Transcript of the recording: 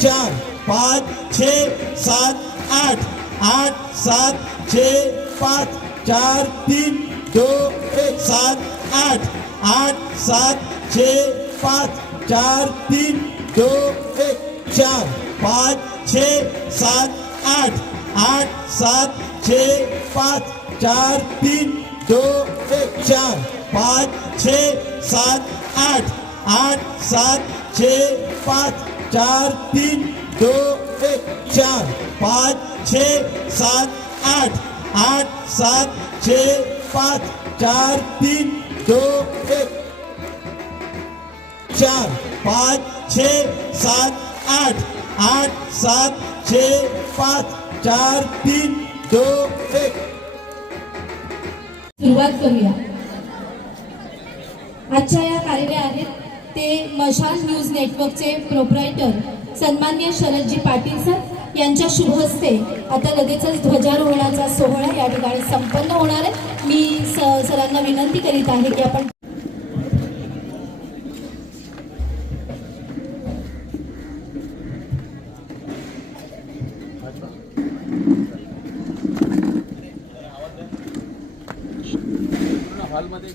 चार, पाच छ सात, आठ आठ, सात छ पाच, चार, तीन, दो, एक, सात, आठ आठ, सात छ पाच, चार, तीन, दो, एक, चार, पाच छ सात, आठ आठ, सात छ पाच, चार, तीन, दो, एक, चार, पाच छ सात, आठ आठ, सात छ पाच चार, तीन, दो, एक, चार, पाच, छ, सात, आठ आठ, सात, छ, पाच, चार, तीन, दो, एक, चार, पाच, छ, सात, आठ आठ, सात, छ, पाच, चार, तीन, दो, एक। सुरुवात करूया. आजच्या या कार्यालयात ते मशाल न्यूज नेटवर्कचे प्रोपरायटर सन्मान्य शरदजी पाटील सर यांच्या शुभ हस्ते आता लगेचच ध्वजारोहणाचा सोहळा या ठिकाणी संपन्न होणार आहे. मी स- सरांना विनंती करीत आहे की आपण हॉलमध्ये